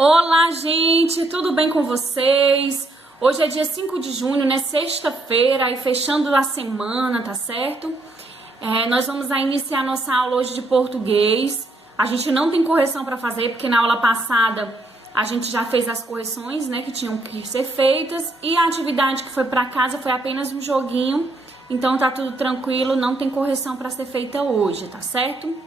Olá, gente, tudo bem com vocês? Hoje é dia 5 de junho, né? Sexta-feira, aí fechando a semana, tá certo? Nós vamos iniciar nossa aula hoje de português. A gente não tem correção para fazer, porque na aula passada a gente já fez as correções, né, que tinham que ser feitas. E a atividade que foi para casa foi apenas um joguinho. Então tá tudo tranquilo, não tem correção para ser feita hoje, tá certo?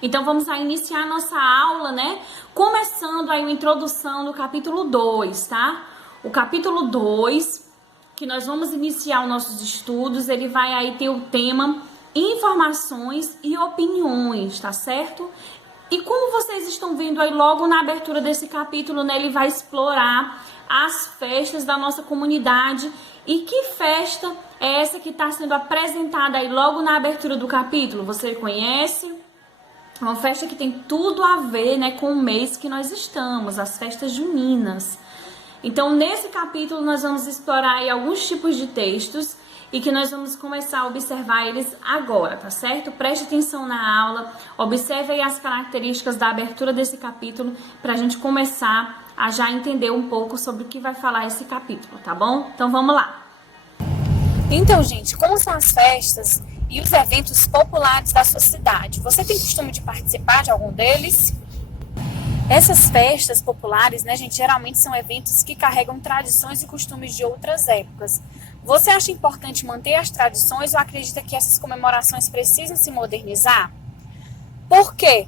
Então, vamos iniciar nossa aula, né? Começando aí a introdução do capítulo 2, tá? O capítulo 2, que nós vamos iniciar os nossos estudos, ele vai aí ter o tema informações e opiniões, tá certo? E como vocês estão vendo aí logo na abertura desse capítulo, né? Ele vai explorar as festas da nossa comunidade. E que festa é essa que está sendo apresentada aí logo na abertura do capítulo? Você conhece? Uma festa que tem tudo a ver, né, com o mês que nós estamos, as festas juninas. Então, nesse capítulo, nós vamos explorar aí alguns tipos de textos e que nós vamos começar a observar eles agora, tá certo? Preste atenção na aula, observe aí as características da abertura desse capítulo para a gente começar a já entender um pouco sobre o que vai falar esse capítulo, tá bom? Então, vamos lá. Então, gente, como são as festas e os eventos populares da sua cidade? Você tem costume de participar de algum deles? Essas festas populares, né, gente, geralmente são eventos que carregam tradições e costumes de outras épocas. Você acha importante manter as tradições ou acredita que essas comemorações precisam se modernizar? Por quê?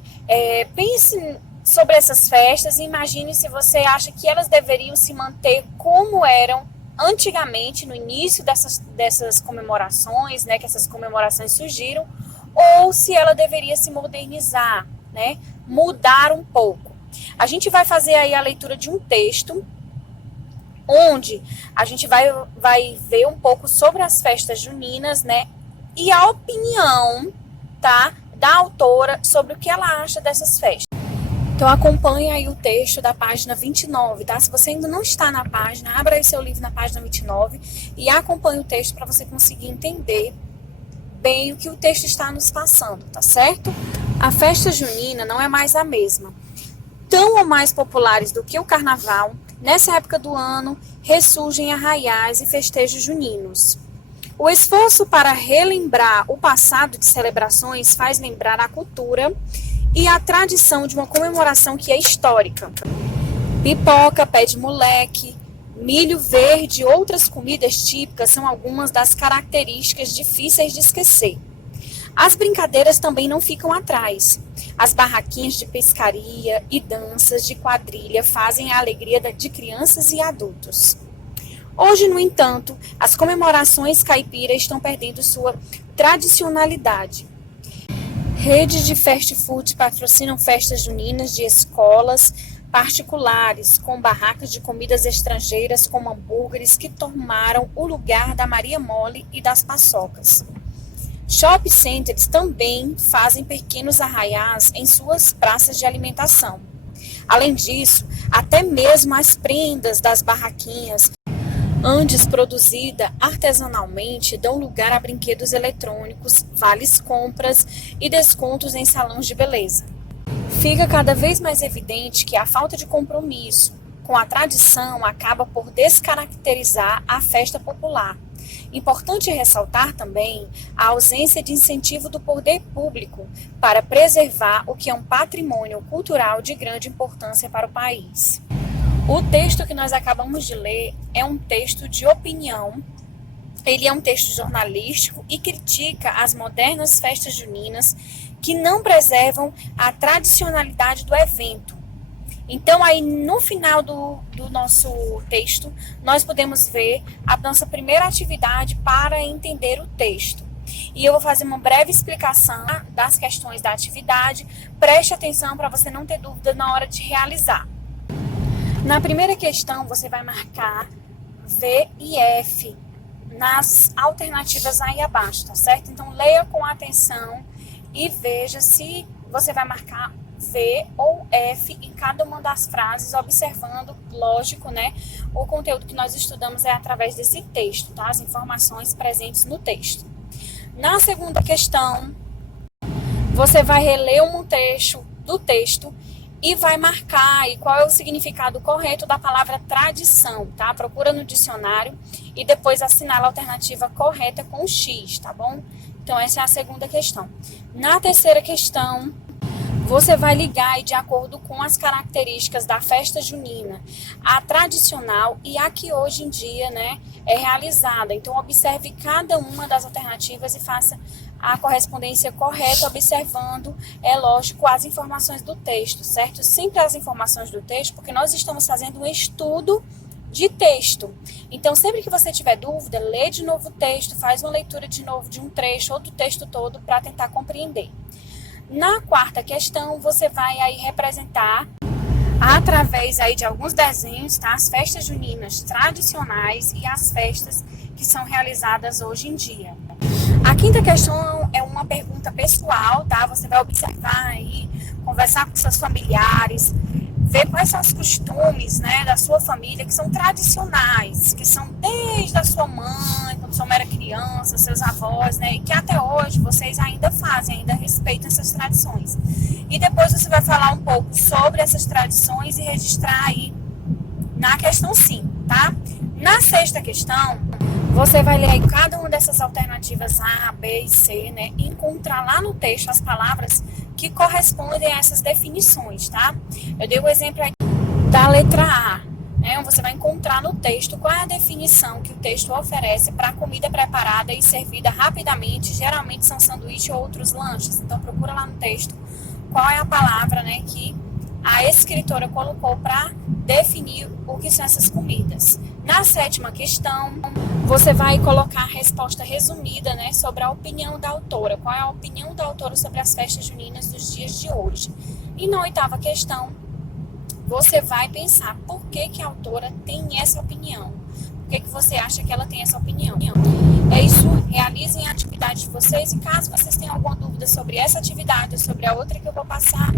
Pense sobre essas festas e imagine se você acha que elas deveriam se manter como eram antigamente, no início dessas comemorações, né, que essas comemorações surgiram, ou se ela deveria se modernizar, né, mudar um pouco. A gente vai fazer aí a leitura de um texto, onde a gente vai ver um pouco sobre as festas juninas, né, e a opinião, tá, da autora sobre o que ela acha dessas festas. Então, acompanhe aí o texto da página 29, tá? Se você ainda não está na página, abra aí seu livro na página 29 e acompanhe o texto para você conseguir entender bem o que o texto está nos passando, tá certo? A festa junina não é mais a mesma. Tão ou mais populares do que o carnaval, nessa época do ano, ressurgem arraiais e festejos juninos. O esforço para relembrar o passado de celebrações faz lembrar a cultura e a tradição de uma comemoração que é histórica. Pipoca, pé de moleque, milho verde e outras comidas típicas são algumas das características difíceis de esquecer. As brincadeiras também não ficam atrás. As barraquinhas de pescaria e danças de quadrilha fazem a alegria de crianças e adultos. Hoje, no entanto, as comemorações caipiras estão perdendo sua tradicionalidade. Redes de fast food patrocinam festas juninas de escolas particulares, com barracas de comidas estrangeiras como hambúrgueres que tomaram o lugar da Maria Mole e das paçocas. Shopping centers também fazem pequenos arraiais em suas praças de alimentação. Além disso, até mesmo as prendas das barraquinhas antes produzida artesanalmente, dão lugar a brinquedos eletrônicos, vales compras e descontos em salões de beleza. Fica cada vez mais evidente que a falta de compromisso com a tradição acaba por descaracterizar a festa popular. Importante ressaltar também a ausência de incentivo do poder público para preservar o que é um patrimônio cultural de grande importância para o país. O texto que nós acabamos de ler é um texto de opinião, ele é um texto jornalístico e critica as modernas festas juninas que não preservam a tradicionalidade do evento. Então, aí no final do nosso texto, nós podemos ver a nossa primeira atividade para entender o texto. E eu vou fazer uma breve explicação das questões da atividade. Preste atenção para você não ter dúvida na hora de realizar. Na primeira questão, você vai marcar V e F nas alternativas aí abaixo, tá certo? Então, leia com atenção e veja se você vai marcar V ou F em cada uma das frases, observando, lógico, né? O conteúdo que nós estudamos é através desse texto, tá? As informações presentes no texto. Na segunda questão, você vai reler um trecho do texto e vai marcar aí qual é o significado correto da palavra tradição, tá? Procura no dicionário e depois assinala a alternativa correta com X, tá bom? Então essa é a segunda questão. Na terceira questão, você vai ligar aí de acordo com as características da festa junina, a tradicional e a que hoje em dia, né, é realizada. Então observe cada uma das alternativas e faça a correspondência correta, observando, é lógico, as informações do texto, certo? Sempre as informações do texto, porque nós estamos fazendo um estudo de texto. Então, sempre que você tiver dúvida, lê de novo o texto, faz uma leitura de novo de um trecho ou do texto todo para tentar compreender. Na quarta questão, você vai aí representar, através aí de alguns desenhos, tá? As festas juninas tradicionais e as festas que são realizadas hoje em dia. A quinta questão é uma pergunta pessoal, tá? Você vai observar aí, conversar com seus familiares, ver quais são os costumes, né, da sua família que são tradicionais, que são desde a sua mãe, quando sua mãe era criança, seus avós, né, e que até hoje vocês ainda fazem, ainda respeitam essas tradições. E depois você vai falar um pouco sobre essas tradições e registrar aí na questão 5, tá? Na sexta questão, você vai ler aí cada uma dessas alternativas A, B e C, né? E encontrar lá no texto as palavras que correspondem a essas definições, tá? Eu dei o exemplo aí da letra A, né? Você vai encontrar no texto qual é a definição que o texto oferece para comida preparada e servida rapidamente. Geralmente são sanduíche ou outros lanches. Então procura lá no texto qual é a palavra, né, que a escritora colocou para definir o que são essas comidas. Na sétima questão, você vai colocar a resposta resumida, né, sobre a opinião da autora. Qual é a opinião da autora sobre as festas juninas dos dias de hoje? E na oitava questão, você vai pensar por que a autora tem essa opinião. Por que você acha que ela tem essa opinião? É isso, realizem a atividade de vocês e caso vocês tenham alguma dúvida sobre essa atividade ou sobre a outra que eu vou passar,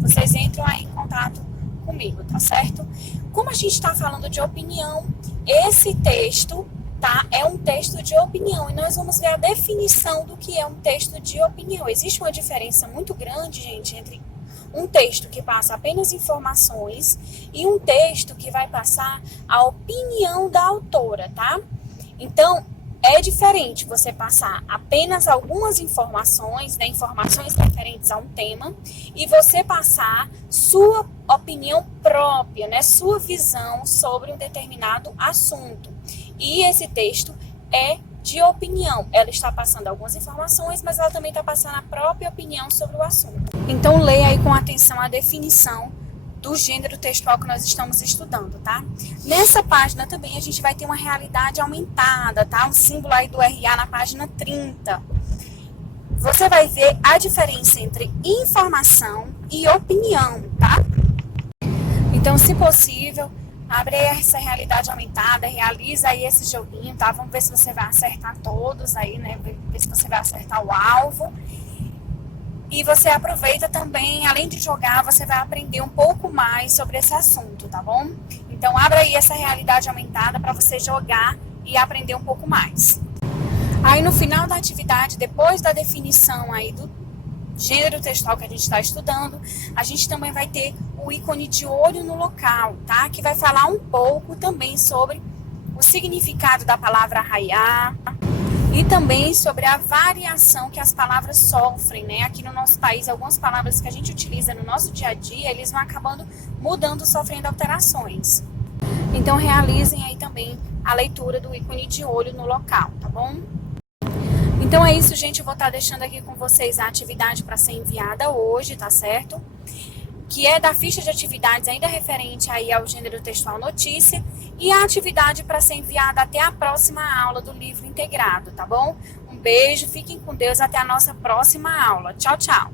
vocês entram aí em contato comigo, tá certo? Como a gente está falando de opinião, esse texto, tá, é um texto de opinião e nós vamos ver a definição do que é um texto de opinião. Existe uma diferença muito grande, gente, entre um texto que passa apenas informações e um texto que vai passar a opinião da autora, tá? Então, é diferente você passar apenas algumas informações, né, informações referentes a um tema, e você passar sua opinião própria, né, sua visão sobre um determinado assunto. E esse texto é de opinião. Ela está passando algumas informações, mas ela também está passando a própria opinião sobre o assunto. Então, leia aí com atenção a definição do gênero textual que nós estamos estudando, tá? Nessa página também a gente vai ter uma realidade aumentada, tá? Um símbolo aí do RA na página 30. Você vai ver a diferença entre informação e opinião, tá? Então, se possível, abre essa realidade aumentada, realiza aí esse joguinho, tá? Vamos ver se você vai acertar todos aí, né? Ver se você vai acertar o alvo. E você aproveita também, além de jogar, você vai aprender um pouco mais sobre esse assunto, tá bom? Então, abra aí essa realidade aumentada para você jogar e aprender um pouco mais. Aí, no final da atividade, depois da definição aí do gênero textual que a gente está estudando, a gente também vai ter o ícone de olho no local, tá? Que vai falar um pouco também sobre o significado da palavra arraiar, e também sobre a variação que as palavras sofrem, né? Aqui no nosso país, algumas palavras que a gente utiliza no nosso dia a dia, eles vão acabando mudando, sofrendo alterações. Então, realizem aí também a leitura do ícone de olho no local, tá bom? Então é isso, gente. Eu vou estar deixando aqui com vocês a atividade para ser enviada hoje, tá certo? Que é da ficha de atividades ainda referente aí ao gênero textual notícia, e a atividade para ser enviada até a próxima aula do livro integrado, tá bom? Um beijo, fiquem com Deus, até a nossa próxima aula. Tchau, tchau!